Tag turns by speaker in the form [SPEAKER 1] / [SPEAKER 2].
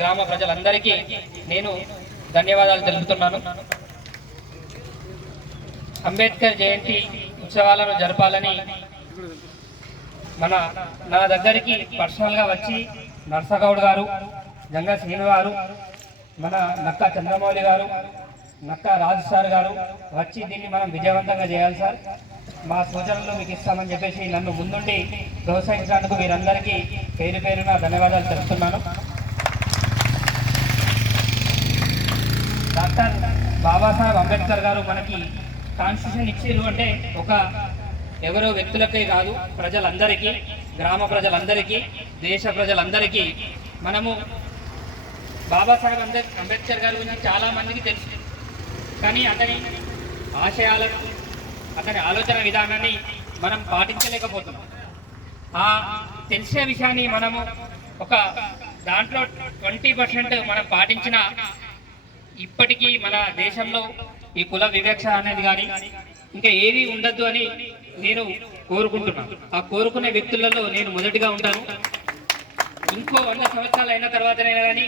[SPEAKER 1] గ్రామ ప్రజలందరికీ నేను ధన్యవాదాలు తెలుపుతున్నాను. అంబేద్కర్ జయంతి ఉత్సవాలను జరపాలని మన నా దగ్గరికి పర్సనల్గా వచ్చి నర్సగౌడ్ గారు జంగ శ్రీను గారు మన నక్క చంద్రమౌళి గారు నక్క రాజు సార్ గారు వచ్చి దీన్ని మనం విజయవంతంగా చేయాలి సార్. మా సూచనలు మీకు ఇస్తామని చెప్పేసి నన్ను ముందుండి ప్రోత్సహించినందుకు మీరందరికీ పేరు పేరున ధన్యవాదాలు తెలుపుతున్నాను. డాక్టర్ బాబాసాహెబ్ అంబేద్కర్ గారు మనకి కాన్స్టిట్యూషన్ ఇచ్చారు అంటే ఒక ఎవరో వ్యక్తులకే కాదు ప్రజలందరికీ గ్రామ ప్రజలందరికీ దేశ ప్రజలందరికీ మనము బాబాసాహెబ్ అంబే అంబేద్కర్ గారి గురించి చాలా మందికి తెలుసు. కానీ అతని ఆశయాలను అతని ఆలోచన విధానాన్ని మనం పాటించలేకపోతున్నాం. ఆ తెలిసే విషయాన్ని మనము ఒక దాంట్లో ట్వంటీ పర్సెంట్ మనం పాటించిన ఇప్పటికీ మన దేశంలో ఈ కుల వివక్ష అనేది కానీ ఇంకా ఏది ఉండద్దు అని నేను కోరుకుంటున్నాను ఆ కోరుకునే వ్యక్తులలో నేను మొదటిగా ఉంటాను. ఇంకో వంద సంవత్సరాలు అయిన తర్వాతనైనా కానీ